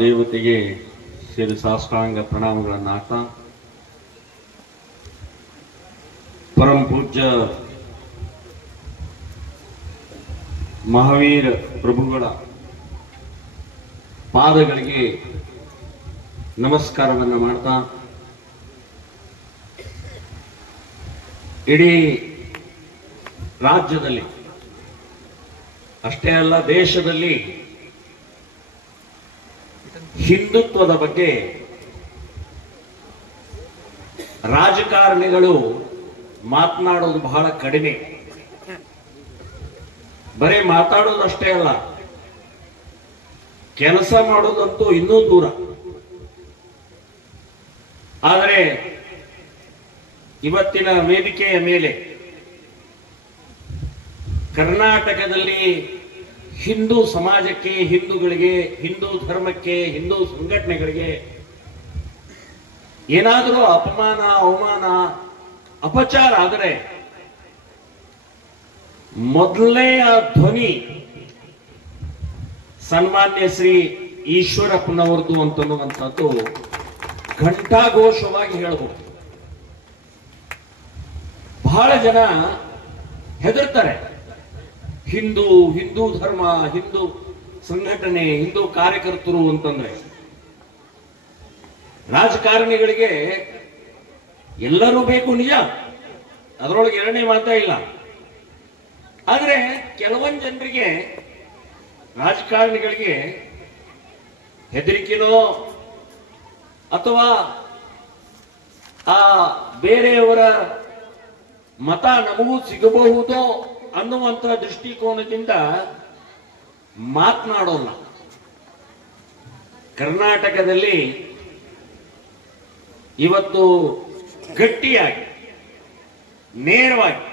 ದೇವತೆಗೆ ಸೇರಿ ಸಾಷ್ಟಾಂಗ ಪ್ರಣಾಮಗಳನ್ನು ಹಾಕ್ತಾ ಪರಂ ಪೂಜ್ಯ ಮಹಾವೀರ ಪ್ರಭುಗಳ ಪಾದಗಳಿಗೆ ನಮಸ್ಕಾರವನ್ನು ಮಾಡ್ತಾ, ಇಡೀ ರಾಜ್ಯದಲ್ಲಿ, ಅಷ್ಟೇ ಅಲ್ಲ ದೇಶದಲ್ಲಿ ಹಿಂದುತ್ವದ ಬಗ್ಗೆ ರಾಜಕಾರಣಿಗಳು ಮಾತನಾಡೋದು ಬಹಳ ಕಡಿಮೆ. ಬರೀ ಮಾತಾಡೋದಷ್ಟೇ ಅಲ್ಲ, ಕೆಲಸ ಮಾಡೋದಂತೂ ಇನ್ನೂ ದೂರ. ಆದರೆ ಇವತ್ತಿನ ವೇದಿಕೆಯ ಮೇಲೆ ಕರ್ನಾಟಕದಲ್ಲಿ ಹಿಂದೂ ಸಮಾಜಕ್ಕೆ, ಹಿಂದೂಗಳಿಗೆ, ಹಿಂದೂ ಧರ್ಮಕ್ಕೆ, ಹಿಂದೂ ಸಂಘಟನೆಗಳಿಗೆ ಏನಾದರೂ ಅಪಮಾನ, ಅವಮಾನ, ಅಪಚಾರ ಆದರೆ ಮೊದಲನೇ ಆ ಧ್ವನಿ ಸನ್ಮಾನ್ಯ ಶ್ರೀ ಈಶ್ವರಪ್ಪನವರದು ಅಂತನ್ನುವಂಥದ್ದು ಘಂಟಾಘೋಷವಾಗಿ ಹೇಳಬಹುದು ಬಹಳ ಜನ ಹೆದರ್ತಾರೆ. ಹಿಂದೂ ಹಿಂದೂ ಧರ್ಮ, ಹಿಂದೂ ಸಂಘಟನೆ, ಹಿಂದೂ ಕಾರ್ಯಕರ್ತರು ಅಂತಂದ್ರೆ ರಾಜಕಾರಣಿಗಳಿಗೆ ಎಲ್ಲರೂ ಬೇಕು ನಿಜ. ಅದರೊಳಗೆ ಎರಡನೇ ಮಾತಾ ಇಲ್ಲ. ಆದ್ರೆ ಕೆಲವೊಂದು ಜನರಿಗೆ ರಾಜಕಾರಣಿಗಳಿಗೆ ಹೆದರಿಕೆನೋ ಅಥವಾ ಆ ಬೇರೆಯವರ ಮತ ನಮಗೂ ಸಿಗಬಹುದೋ ಅನ್ನುವಂಥ ದೃಷ್ಟಿಕೋನದಿಂದ ಮಾತನಾಡೋಲ್ಲ. ಕರ್ನಾಟಕದಲ್ಲಿ ಇವತ್ತು ಗಟ್ಟಿಯಾಗಿ, ನೇರವಾಗಿ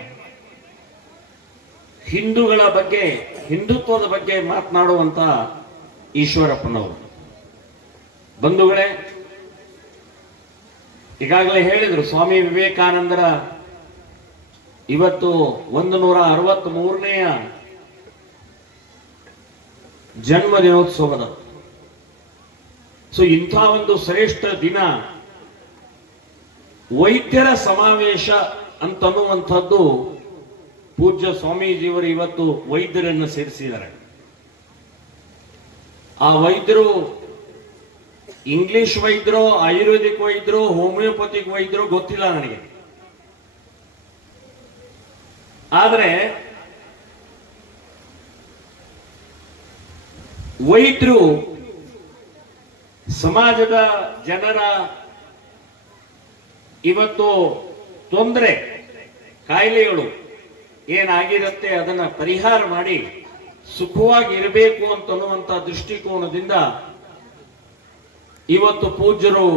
ಹಿಂದೂಗಳ ಬಗ್ಗೆ, ಹಿಂದುತ್ವದ ಬಗ್ಗೆ ಮಾತನಾಡುವಂತ ಈಶ್ವರಪ್ಪನವರು. ಬಂಧುಗಳೇ, ಈಗಾಗಲೇ ಹೇಳಿದರು, ಸ್ವಾಮಿ ವಿವೇಕಾನಂದರ ಇವತ್ತು ಒಂದು ನೂರ ಅರವತ್ತ್ ಮೂರನೆಯ ಜನ್ಮ ದಿನೋತ್ಸವದ. ಸೊ, ಇಂಥ ಒಂದು ಶ್ರೇಷ್ಠ ದಿನ ವೈದ್ಯರ ಸಮಾವೇಶ ಅಂತನ್ನುವಂಥದ್ದು ಪೂಜ್ಯ ಸ್ವಾಮೀಜಿಯವರು ಇವತ್ತು ವೈದ್ಯರನ್ನು ಸೇರಿಸಿದ್ದಾರೆ. ಆ ವೈದ್ಯರು ಇಂಗ್ಲಿಷ್ ವೈದ್ಯರು, ಆಯುರ್ವೇದಿಕ್ ವೈದ್ಯರು, ಹೋಮಿಯೋಪತಿಕ್ ವೈದ್ಯರು ಗೊತ್ತಿಲ್ಲ ನನಗೆ. ಆದರೆ ವೈದ್ಯರು ಸಮಾಜದ ಜನರ ಇವತ್ತು ತೊಂದರೆ, ಕಾಯಿಲೆಗಳು ಏನಾಗಿರುತ್ತೆ ಅದನ್ನ ಪರಿಹಾರ ಮಾಡಿ ಸುಖವಾಗಿ ಇರಬೇಕು ಅಂತನ್ನುವಂತ ದೃಷ್ಟಿಕೋನದಿಂದ ಇವತ್ತು ಪೂಜ್ಯರು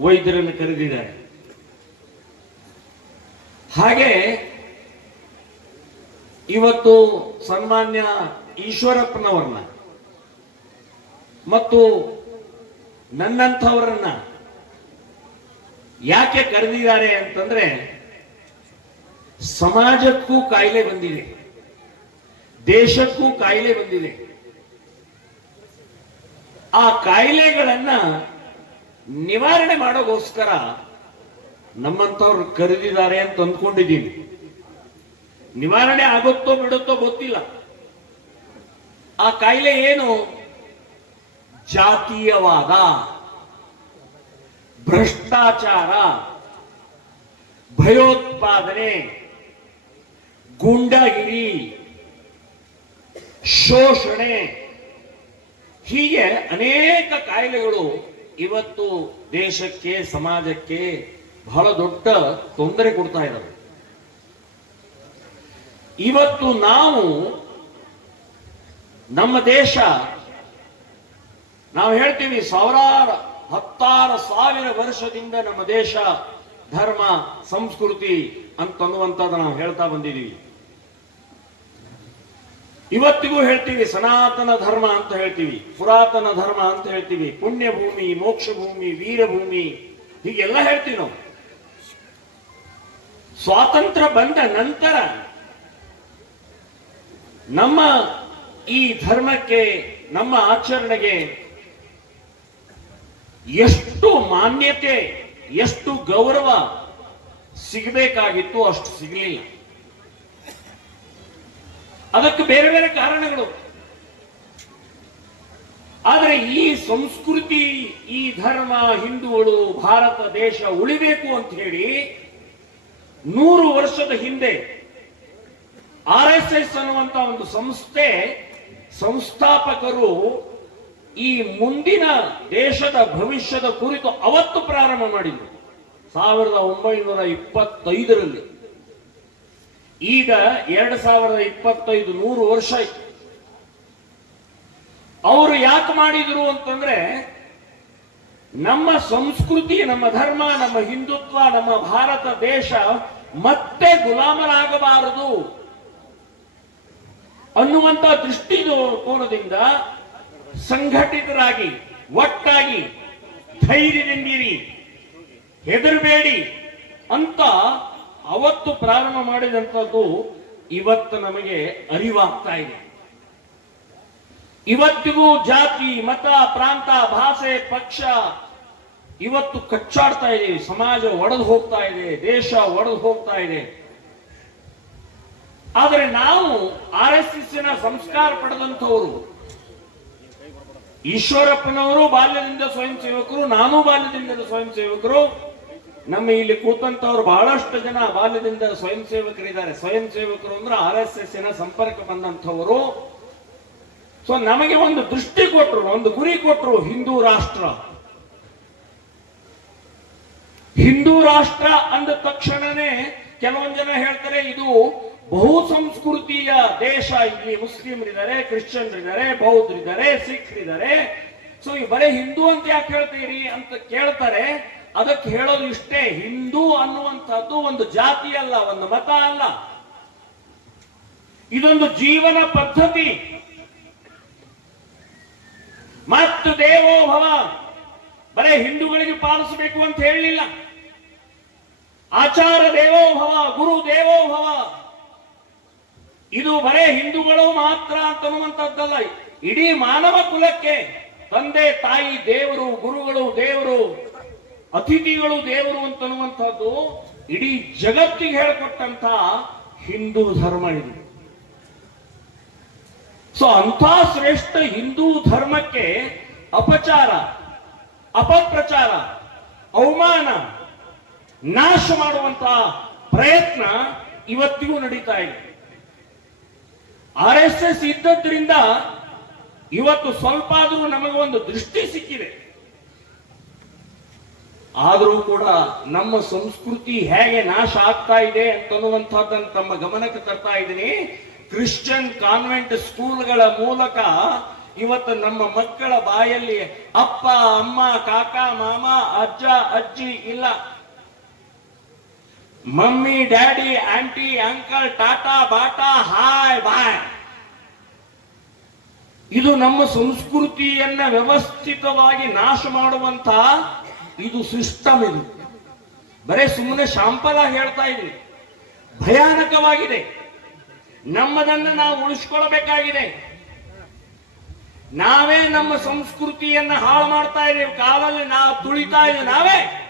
ವೈದ್ಯರನ್ನು ಕರೆದಿದ್ದಾರೆ. ಹಾಗೆ ಇವತ್ತು ಸನ್ಮಾನ್ಯ ಈಶ್ವರಪ್ಪನವ್ರನ್ನ ಮತ್ತು ನನ್ನಂಥವರನ್ನ ಯಾಕೆ ಕರೆದಿದ್ದಾರೆ ಅಂತಂದ್ರೆ ಸಮಾಜಕ್ಕೂ ಕಾಯಿಲೆ ಬಂದಿದೆ, ದೇಶಕ್ಕೂ ಕಾಯಿಲೆ ಬಂದಿದೆ. ಆ ಕಾಯಿಲೆಗಳನ್ನ ನಿವಾರಣೆ ಮಾಡೋಗೋಸ್ಕರ ನಮ್ಮಂಥವ್ರು ಕರೆದಿದ್ದಾರೆ ಅಂತ ಅಂದ್ಕೊಂಡಿದ್ದೀವಿ ನಿವಾರಣೆ ಆಗುತ್ತೋ ಬಿಡುತ್ತೋ ಗೊತ್ತಿಲ್ಲ. ಆ ಕಾಯಿಲೆ ಏನು? ಜಾತೀಯವಾದ ಭ್ರಷ್ಟಾಚಾರ, ಭಯೋತ್ಪಾದನೆ, ಗೂಂಡಾಗಿರಿ, ಶೋಷಣೆ ಹೀಗೆ ಅನೇಕ ಕಾಯಿಲೆಗಳು ಇವತ್ತು ದೇಶಕ್ಕೆ, ಸಮಾಜಕ್ಕೆ ಬಹಳ ದೊಡ್ಡ ತೊಂದರೆ ಕೊಡ್ತಾ ಇದ್ದಾವೆ. ಇವತ್ತು ನಾವು ನಮ್ಮ ದೇಶ, ನಾವು ಹೇಳ್ತೀವಿ ಸಾವಿರಾರು ಹತ್ತಾರು ಸಾವಿರ ವರ್ಷದಿಂದ ನಮ್ಮ ದೇಶ ಧರ್ಮ, ಸಂಸ್ಕೃತಿ ಅಂತನ್ನುವಂಥದ್ದು ನಾವು ಹೇಳ್ತಾ ಬಂದಿದ್ದೀವಿ. ಇವತ್ತಿಗೂ ಹೇಳ್ತೀವಿ ಸನಾತನ ಧರ್ಮ ಅಂತ ಹೇಳ್ತೀವಿ, ಪುರಾತನ ಧರ್ಮ ಅಂತ ಹೇಳ್ತೀವಿ ಪುಣ್ಯ ಭೂಮಿ ಮೋಕ್ಷ ಭೂಮಿ ವೀರಭೂಮಿ, ಹೀಗೆಲ್ಲ ಹೇಳ್ತೀವಿ ನಾವು. ಸ್ವಾತಂತ್ರ್ಯ ಬಂದ ನಂತರ ನಮ್ಮ ಈ ಧರ್ಮಕ್ಕೆ, ನಮ್ಮ ಆಚರಣೆಗೆ ಎಷ್ಟು ಮಾನ್ಯತೆ, ಎಷ್ಟು ಗೌರವ ಸಿಗಬೇಕಾಗಿತ್ತು ಅಷ್ಟು ಸಿಗಲಿಲ್ಲ. ಅದಕ್ಕೆ ಬೇರೆ ಬೇರೆ ಕಾರಣಗಳು. ಆದರೆ ಈ ಸಂಸ್ಕೃತಿ, ಈ ಧರ್ಮ, ಹಿಂದೂಗಳು, ಭಾರತ ದೇಶ ಉಳಿಬೇಕು ಅಂತ ಹೇಳಿ ನೂರು ವರ್ಷದ ಹಿಂದೆ ಆರ್ ಎಸ್ ಎಸ್ ಅನ್ನುವಂತ ಒಂದು ಸಂಸ್ಥೆ ಸಂಸ್ಥಾಪಕರು ಈ ಮುಂದಿನ ದೇಶದ ಭವಿಷ್ಯದ ಕುರಿತು ಅವತ್ತು ಪ್ರಾರಂಭ ಮಾಡಿದ್ರು. ಸಾವಿರದ ಒಂಬೈನೂರ ಇಪ್ಪತ್ತೈದರಲ್ಲಿ. ಈಗ ಎರಡ್ ಸಾವಿರದ ಇಪ್ಪತ್ತೈದು ನೂರು ವರ್ಷ ಆಯ್ತು. ಅವರು ಯಾಕೆ ಮಾಡಿದ್ರು ಅಂತಂದ್ರೆ, ನಮ್ಮ ಸಂಸ್ಕೃತಿ, ನಮ್ಮ ಧರ್ಮ, ನಮ್ಮ ಹಿಂದುತ್ವ, ನಮ್ಮ ಭಾರತ ದೇಶ ಮತ್ತೆ ಗುಲಾಮರಾಗಬಾರದು. ಅನ್ನುವಂತ ದೃಷ್ಟಿಕೋನದಿಂದ ಸಂಘಟಿತರಾಗಿ, ಒಟ್ಟಾಗಿ ಧೈರ್ಯದಿಂದಿರಿ ಹೆದರಬೇಡಿ ಅಂತ ಅವತ್ತು ಪ್ರಾರಂಭ ಮಾಡಿದಂಥದ್ದು ಇವತ್ತು ನಮಗೆ ಅರಿವಾಗ್ತಾ ಇದೆ. ಇವತ್ತಿಗೂ ಜಾತಿ, ಮತ, ಪ್ರಾಂತ, ಭಾಷೆ, ಪಕ್ಷ ಇವತ್ತು ಕಚ್ಚಾಡ್ತಾ ಇದೆ ಸಮಾಜ ಒಡೆದು ಹೋಗ್ತಾ ಇದೆ, ದೇಶ ಒಡೆದು ಹೋಗ್ತಾ ಇದೆ. ಆದರೆ ನಾವು ಆರ್ ಎಸ್ ಎಸ್ ಸಂಸ್ಕಾರ ಪಡೆದಂಥವರು, ಈಶ್ವರಪ್ಪನವರು ಬಾಲ್ಯದಿಂದ ಸ್ವಯಂ ಸೇವಕರು, ನಾನು ಬಾಲ್ಯದಿಂದ ಸ್ವಯಂ ಸೇವಕರು, ನಮ್ಮ ಇಲ್ಲಿ ಕೂತಂತವ್ರು ಬಹಳಷ್ಟು ಜನ ಬಾಲ್ಯದಿಂದ ಸ್ವಯಂ ಸೇವಕರಿದ್ದಾರೆ. ಸ್ವಯಂ ಸೇವಕರು ಅಂದ್ರೆ ಆರ್ ಎಸ್ ಎಸ್ ಸಂಪರ್ಕ ಬಂದಂಥವರು. ಸೊ ನಮಗೆ ಒಂದು ದೃಷ್ಟಿ ಕೊಟ್ಟರು ಒಂದು ಗುರಿ ಕೊಟ್ಟರು ಹಿಂದೂ ರಾಷ್ಟ್ರ. ಹಿಂದೂ ರಾಷ್ಟ್ರ ಅಂದ ತಕ್ಷಣನೇ ಕೆಲವೊಂದು ಜನ ಹೇಳ್ತಾರೆ, ಇದು ಬಹು ಸಂಸ್ಕೃತಿಯ ದೇಶ ಇಲ್ಲಿ ಮುಸ್ಲಿಮರಿದ್ದಾರೆ, ಕ್ರಿಶ್ಚಿಯನ್ರಿದ್ದಾರೆ, ಬೌದ್ಧರಿದ್ದಾರೆ, ಸಿಖ್ರಿದ್ದಾರೆ. ಸೊ ಈ ಬರೀ ಹಿಂದೂ ಅಂತ ಯಾಕೆ ಹೇಳ್ತೀರಿ ಅಂತ ಕೇಳ್ತಾರೆ. ಅದಕ್ಕೆ ಹೇಳೋದು ಇಷ್ಟೇ, ಹಿಂದೂ ಅನ್ನುವಂಥದ್ದು ಒಂದು ಜಾತಿ ಅಲ್ಲ, ಒಂದು ಮತ ಅಲ್ಲ. ಇದೊಂದು ಜೀವನ ಪದ್ಧತಿ. ಮತ್ತು ದೇವೋ ಭವ. ಬರೇ ಹಿಂದೂಗಳಿಗೆ ಪಾಲಿಸಬೇಕು ಅಂತ ಹೇಳಲಿಲ್ಲ. ಆಚಾರ ದೇವೋ ಭವ, ಗುರು ದೇವೋ ಭವ. ಇದು ಬರೇ ಹಿಂದೂಗಳು ಮಾತ್ರ ಅಂತನ್ನುವಂಥದ್ದಲ್ಲ ಇಡೀ ಮಾನವ ಕುಲಕ್ಕೆ ತಂದೆ, ತಾಯಿ, ದೇವರು, ಗುರುಗಳು, ದೇವರು, ಅತಿಥಿಗಳು, ದೇವರು ಅಂತನ್ನುವಂಥದ್ದು ಇಡೀ ಜಗತ್ತಿಗೆ ಹೇಳಿಕೊಟ್ಟಂತ ಹಿಂದೂ ಧರ್ಮ ಇದು. ಸೊ ಅಂಥ ಶ್ರೇಷ್ಠ ಹಿಂದೂ ಧರ್ಮಕ್ಕೆ ಅಪಚಾರ, ಅಪಪ್ರಚಾರ, ಅವಮಾನ, ನಾಶ ಮಾಡುವಂತ ಪ್ರಯತ್ನ ಇವತ್ತಿಗೂ ನಡೀತಾ ಇದೆ. ಆರ್ ಎಸ್ ಎಸ್ ಇದ್ದದ್ರಿಂದ ಇವತ್ತು ಸ್ವಲ್ಪ ಆದರೂ ನಮಗೆ ಒಂದು ದೃಷ್ಟಿ ಸಿಕ್ಕಿದೆ. ಆದರೂ ಕೂಡ ನಮ್ಮ ಸಂಸ್ಕೃತಿ ಹೇಗೆ ನಾಶ ಆಗ್ತಾ ಇದೆ ಅಂತನ್ನುವಂಥದ್ದನ್ನು ತಮ್ಮ ಗಮನಕ್ಕೆ ತರ್ತಾ ಇದ್ದೀನಿ. ಕ್ರಿಶ್ಚಿಯನ್ ಕಾನ್ವೆಂಟ್ ಸ್ಕೂಲ್ಗಳ ಮೂಲಕ ಇವತ್ತು ನಮ್ಮ ಮಕ್ಕಳ ಬಾಯಲ್ಲಿ ಅಪ್ಪ, ಅಮ್ಮ, ಕಾಕ, ಮಾಮ, ಅಜ್ಜ, ಅಜ್ಜಿ, ಇಲ್ಲ mummy, daddy, aunty, uncle, tata, Bata, hi, bye. ಇದು ನಮ್ಮ ಸಂಸ್ಕೃತಿಯನ್ನ ವ್ಯವಸ್ಥಿತವಾಗಿ ನಾಶ ಮಾಡುವಂತ ಇದು ಸಿಸ್ಟಮ್ ಇದು. ಬರೇ ಸುಮ್ಮನೆ ಶಾಂಪಲ ಹೇಳ್ತಾ ಇದ್ವಿ ಭಯಾನಕವಾಗಿದೆ. ನಮ್ಮದನ್ನ ನಾವು ಉಳಿಸ್ಕೊಳ್ಬೇಕಾಗಿದೆ. ನಾವೇ ನಮ್ಮ ಸಂಸ್ಕೃತಿಯನ್ನ ಹಾಳು ಮಾಡ್ತಾ ಇದ್ದೇವೆ. ಕಾಲಲ್ಲಿ ನಾವು ತುಳಿತಾ ಇದ್ದೇವೆ. ನಾವೇ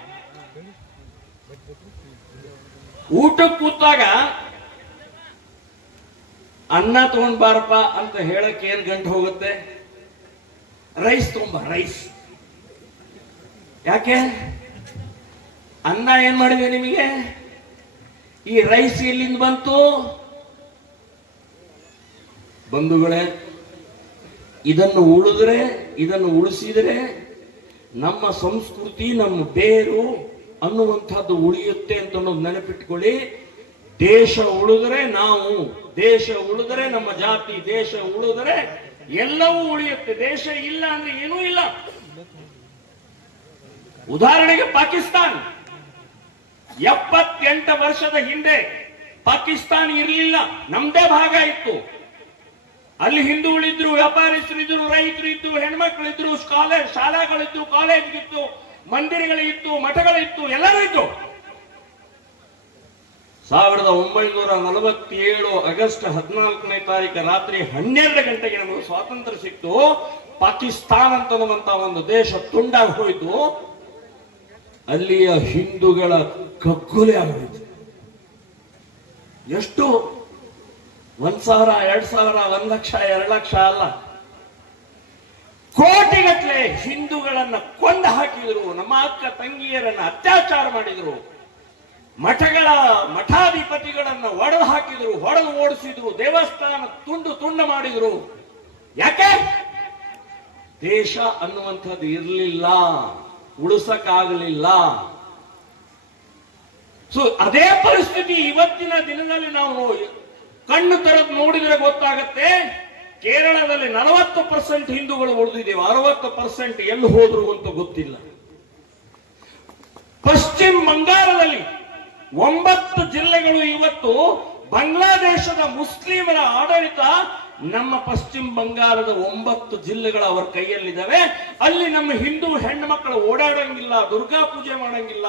ಊಟಕ್ಕೆ ಕೂತಾಗ ಅನ್ನ ತಗೊಂಡ್ ಬಾರಪ್ಪ ಅಂತ ಹೇಳಕ್ ಏನ್ ಗಂಟು ಹೋಗುತ್ತೆ? ರೈಸ್ ತಗೊಂಬ, ರೈಸ್. ಯಾಕೆ? ಅನ್ನ ಏನ್ ಮಾಡಿದೆ ನಿಮಗೆ? ಈ ರೈಸ್ ಎಲ್ಲಿಂದ ಬಂತು? ಬಂಧುಗಳೇ, ಇದನ್ನು ಉಳಿದ್ರೆ, ಇದನ್ನು ಉಳಿಸಿದರೆ ನಮ್ಮ ಸಂಸ್ಕೃತಿ ನಮ್ಮ ಬೇರು. ಅನ್ನುವಂಥದ್ದು ಉಳಿಯುತ್ತೆ ಅಂತ ಅನ್ನೋದು ನೆನಪಿಟ್ಕೊಳ್ಳಿ. ದೇಶ ಉಳಿದ್ರೆ ನಾವು, ದೇಶ ಉಳಿದ್ರೆ ನಮ್ಮ ಜಾತಿ, ದೇಶ ಉಳಿದ್ರೆ ಎಲ್ಲವೂ ಉಳಿಯುತ್ತೆ. ದೇಶ ಇಲ್ಲ ಅಂದ್ರೆ ಏನೂ ಇಲ್ಲ. ಉದಾಹರಣೆಗೆ ಪಾಕಿಸ್ತಾನ್. ಎಪ್ಪತ್ತೆಂಟು ವರ್ಷದ ಹಿಂದೆ ಪಾಕಿಸ್ತಾನ್ ಇರಲಿಲ್ಲ. ನಮ್ದೇ ಭಾಗ ಇತ್ತು. ಅಲ್ಲಿ ಹಿಂದೂಗಳಿದ್ರು ವ್ಯಾಪಾರಸ್ಥರಿದ್ರು ರೈತರಿದ್ದು ಹೆಣ್ಮಕ್ಳಿದ್ರು ಕಾಲೇಜ್ ಶಾಲೆಗಳಿದ್ರು, ಕಾಲೇಜ್ಗಿತ್ತು. ಮಂದಿರಗಳಿತ್ತು, ಮಠಗಳಿತ್ತು, ಎಲ್ಲರೂ ಇತ್ತು ಸಾವಿರದ ಒಂಬೈನೂರ ನಲವತ್ತೇಳು ಆಗಸ್ಟ್ ಹದಿನಾಲ್ಕನೇ ತಾರೀಕು ರಾತ್ರಿ ಹನ್ನೆರಡು ಗಂಟೆಗೆ ನಮಗೆ ಸ್ವಾತಂತ್ರ್ಯ ಸಿಕ್ತು. ಪಾಕಿಸ್ತಾನ ಅಂತನ್ನುವಂತ ಒಂದು ದೇಶ ತುಂಡಾಗಿ ಹೋಯಿತು. ಅಲ್ಲಿಯ ಹಿಂದೂಗಳ ಕಗ್ಗುಲೆ ಆಗೋಯ್ತು. ಎಷ್ಟು? ಒಂದ್ ಸಾವಿರ, ಎರಡ್ ಸಾವಿರ, ಒಂದ್ ಲಕ್ಷ, ಎರಡ್ ಲಕ್ಷ ಅಲ್ಲ. ಕೋಟಿಗಟ್ಟಲೆ ಹಿಂದೂಗಳನ್ನ ಕೊಂದ ಹಾಕಿದ್ರು, ನಮ್ಮ ಅಕ್ಕ ತಂಗಿಯರನ್ನ ಅತ್ಯಾಚಾರ ಮಾಡಿದ್ರು, ಮಠಗಳ ಮಠಾಧಿಪತಿಗಳನ್ನ ಒಡೆದು ಹಾಕಿದ್ರು, ಹೊಡೆದು ಓಡಿಸಿದ್ರು, ದೇವಸ್ಥಾನ ತುಂಡು ತುಂಡು ಮಾಡಿದ್ರು. ಯಾಕೆ? ದೇಶ ಅನ್ನುವಂಥದ್ದು ಇರಲಿಲ್ಲ, ಉಳಿಸಕ್ಕಾಗಲಿಲ್ಲ. ಸೊ ಅದೇ ಪರಿಸ್ಥಿತಿ ಇವತ್ತಿನ ದಿನದಲ್ಲಿ ನಾವು ಕಣ್ಣು ತರದ್ ನೋಡಿದ್ರೆ ಗೊತ್ತಾಗತ್ತೆ. ಕೇರಳದಲ್ಲಿ ನಲವತ್ತು ಪರ್ಸೆಂಟ್ ಹಿಂದೂಗಳು ಉಳಿದಿದ್ದೇವೆ. ಅರವತ್ತು ಪರ್ಸೆಂಟ್ ಎಲ್ಲಿ ಹೋದ್ರು ಅಂತ ಗೊತ್ತಿಲ್ಲ. ಪಶ್ಚಿಮ ಬಂಗಾಳದಲ್ಲಿ ಒಂಬತ್ತು ಜಿಲ್ಲೆಗಳು ಇವತ್ತು ಬಾಂಗ್ಲಾದೇಶದ ಮುಸ್ಲಿಮರ ಆಡಳಿತ ನಮ್ಮ ಪಶ್ಚಿಮ ಬಂಗಾಳದ ಒಂಬತ್ತು ಜಿಲ್ಲೆಗಳು ಅವರ ಕೈಯಲ್ಲಿದ್ದಾವೆ. ಅಲ್ಲಿ ನಮ್ಮ ಹಿಂದೂ ಹೆಣ್ಣು ಮಕ್ಕಳು ಓಡಾಡಂಗಿಲ್ಲ, ದುರ್ಗಾ ಪೂಜೆ ಮಾಡಂಗಿಲ್ಲ,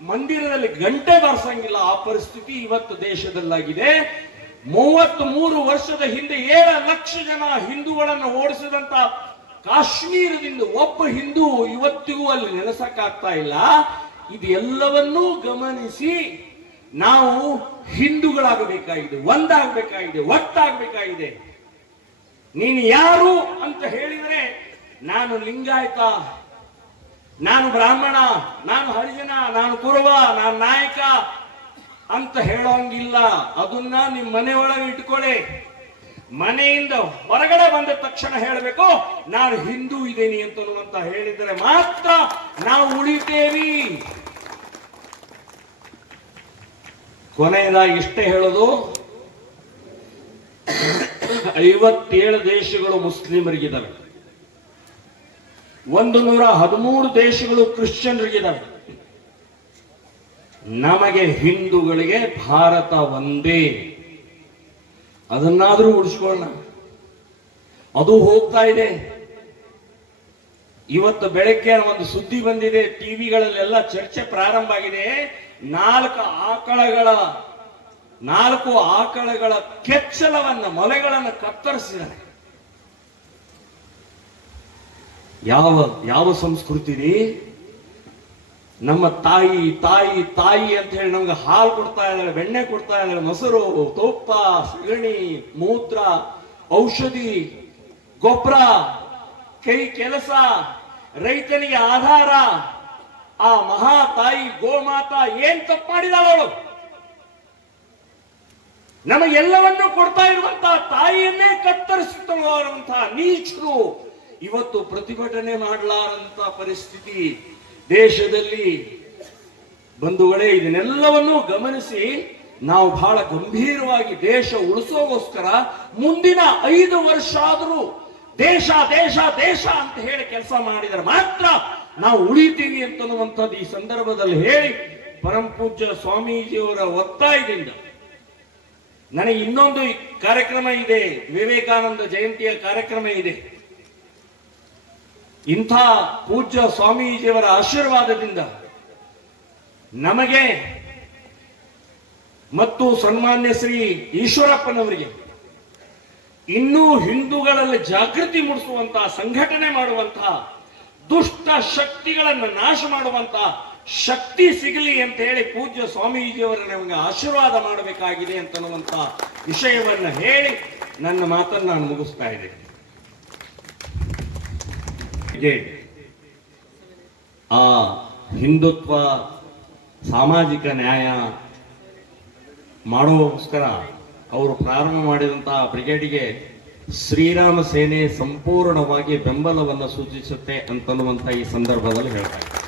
ಮಂದಿರದಲ್ಲಿ ಗಂಟೆ ಬಾರಿಸಂಗಿಲ್ಲ. ಆ ಪರಿಸ್ಥಿತಿ ಇವತ್ತು ದೇಶದಲ್ಲಾಗಿದೆ. ಮೂವತ್ತ್ ಮೂರು ವರ್ಷದ ಹಿಂದೆ ಏಳು ಲಕ್ಷ ಜನ ಹಿಂದೂಗಳನ್ನು ಓಡಿಸಿದಂತ ಕಾಶ್ಮೀರದಿಂದ ಒಬ್ಬ ಹಿಂದೂ ಇವತ್ತಿಗೂ ಅಲ್ಲಿ ನೆಲೆಸಕ್ಕಾಗ್ತಾ ಇಲ್ಲ. ಇದು ಎಲ್ಲವನ್ನೂ ಗಮನಿಸಿ ನಾವು ಹಿಂದೂಗಳಾಗಬೇಕಾಗಿದೆ, ಒಂದಾಗಬೇಕಾಗಿದೆ, ಒಟ್ಟಾಗಬೇಕಾಗಿದೆ. ನೀನು ಯಾರು ಅಂತ ಹೇಳಿದರೆ ನಾನು ಲಿಂಗಾಯತ, ನಾನು ಬ್ರಾಹ್ಮಣ, ನಾನು ಹರಿಜನ, ನಾನು ಕುರುಬ, ನಾನು ನಾಯಕ ಅಂತ ಹೇಳೋಂಗಿಲ್ಲ. ಅದನ್ನ ನಿಮ್ ಮನೆ ಒಳಗೆ ಇಟ್ಕೊಳ್ಳಿ. ಮನೆಯಿಂದ ಹೊರಗಡೆ ಬಂದ ತಕ್ಷಣ ಹೇಳಬೇಕು, ನಾನು ಹಿಂದೂ ಇದ್ದೀನಿ ಅಂತನ್ನುವಂತ ಹೇಳಿದರೆ ಮಾತ್ರ ನಾವು ಉಳಿತೇವಿ. ಕೊನೆಯದಾಗಿ ಇಷ್ಟೇ ಹೇಳೋದು, ಐವತ್ತೇಳು ದೇಶಗಳು ಮುಸ್ಲಿಮರಿಗಿದ್ದಾವೆ ಒಂದು ನೂರ ಹದಿಮೂರು ದೇಶಗಳು ಕ್ರಿಶ್ಚಿಯನ್ರಿಗಿದ್ದಾವೆ ನಮಗೆ ಹಿಂದೂಗಳಿಗೆ ಭಾರತ ಒಂದೇ. ಅದನ್ನಾದರೂ ಉಳಿಸ್ಕೊಳ್ಳೋಣ. ಅದು ಹೋಗ್ತಾ ಇದೆ. ಇವತ್ತು ಬೆಳಗ್ಗೆ ಒಂದು ಸುದ್ದಿ ಬಂದಿದೆ, ಟಿವಿಗಳಲ್ಲೆಲ್ಲ ಚರ್ಚೆ ಪ್ರಾರಂಭ ಆಗಿದೆ. ನಾಲ್ಕು ಆಕಳಗಳ ನಾಲ್ಕು ಆಕಳಗಳ ಕೆಚ್ಚಲವನ್ನ, ಮೊಲೆಗಳನ್ನು ಕತ್ತರಿಸಿದ್ದಾರೆ. ಯಾವ ಯಾವ ಸಂಸ್ಕೃತಿ ರೀ? ನಮ್ಮ ತಾಯಿ ತಾಯಿ ತಾಯಿ ಅಂತ ಹೇಳಿ ನಮ್ಗೆ ಹಾಲು ಕೊಡ್ತಾ ಇದ್ದಾರೆ, ಬೆಣ್ಣೆ ಕೊಡ್ತಾ ಇದ್ದಾರೆ, ಮೊಸರು, ತುಪ್ಪ, ಸಗಣಿ, ಮೂತ್ರ, ಔಷಧಿ, ಗೊಬ್ಬರ, ಕೈ ಕೆಲಸ, ರೈತನಿಗೆ ಆಧಾರ, ಆ ಮಹಾ ತಾಯಿ, ಗೋಮಾತಾ ಏನ್ ತಪ್ಪು ಮಾಡಿದಾಳವಳು ನಮಗೆಲ್ಲವನ್ನೂ ಕೊಡ್ತಾ ಇರುವಂತಹ ತಾಯಿಯನ್ನೇ ಕತ್ತರಿಸುತ್ತಿರುವಂತಹ ನೀಚರು. ಇವತ್ತು ಪ್ರತಿಭಟನೆ ಮಾಡಲಾರಂತ ಪರಿಸ್ಥಿತಿ. ದೇಶದಲ್ಲಿ ಬಂಧುಗಳೇ, ಇದನ್ನೆಲ್ಲವನ್ನೂ ಗಮನಿಸಿ ನಾವು ಬಹಳ ಗಂಭೀರವಾಗಿ ದೇಶ ಉಳಿಸೋಗೋಸ್ಕರ ಮುಂದಿನ ಐದು ವರ್ಷ ಆದರೂ ದೇಶ ದೇಶ ದೇಶ ಅಂತ ಹೇಳಿ ಕೆಲಸ ಮಾಡಿದರೆ ಮಾತ್ರ ನಾವು ಉಳಿತೀವಿ ಅಂತನ್ನುವಂಥದ್ದು ಈ ಸಂದರ್ಭದಲ್ಲಿ ಹೇಳಿ ಪರಂ ಪೂಜ್ಯ ಸ್ವಾಮೀಜಿಯವರ ಒತ್ತಾಯದಿಂದ ನನಗೆ ಇನ್ನೊಂದು ಕಾರ್ಯಕ್ರಮ ಇದೆ, ವಿವೇಕಾನಂದ ಜಯಂತಿಯ ಕಾರ್ಯಕ್ರಮ ಇದೆ. ಇಂಥ ಪೂಜ್ಯ ಸ್ವಾಮೀಜಿಯವರ ಆಶೀರ್ವಾದದಿಂದ ನಮಗೆ ಮತ್ತು ಸನ್ಮಾನ್ಯ ಶ್ರೀ ಈಶ್ವರಪ್ಪನವರಿಗೆ ಇನ್ನೂ ಹಿಂದೂಗಳಲ್ಲಿ ಜಾಗೃತಿ ಮೂಡಿಸುವಂತಹ ಸಂಘಟನೆ ಮಾಡುವಂತಹ ದುಷ್ಟ ಶಕ್ತಿಗಳನ್ನು ನಾಶ ಮಾಡುವಂತಹ ಶಕ್ತಿ ಸಿಗಲಿ ಅಂತ ಹೇಳಿ ಪೂಜ್ಯ ಸ್ವಾಮೀಜಿಯವರ ನಮಗೆ ಆಶೀರ್ವಾದ ಮಾಡಬೇಕಾಗಿದೆ ಅಂತನ್ನುವಂತಹ ವಿಷಯವನ್ನು ಹೇಳಿ ನನ್ನ ಮಾತನ್ನು ನಾನು ಮುಗಿಸ್ತಾ ಇದ್ದೇನೆ. ಇದೆ. ಆ ಹಿಂದುತ್ವ, ಸಾಮಾಜಿಕ ನ್ಯಾಯ ಮಾಡುವಗೋಸ್ಕರ ಅವರು ಪ್ರಾರಂಭ ಮಾಡಿದಂತಹ ಬ್ರಿಗೇಡ್ಗೆ ಶ್ರೀರಾಮ ಸೇನೆ ಸಂಪೂರ್ಣವಾಗಿ ಬೆಂಬಲವನ್ನು ಸೂಚಿಸುತ್ತೆ ಅಂತನ್ನುವಂಥ ಈ ಸಂದರ್ಭದಲ್ಲಿ ಹೇಳ್ತಾ ಇದ್ದೀನಿ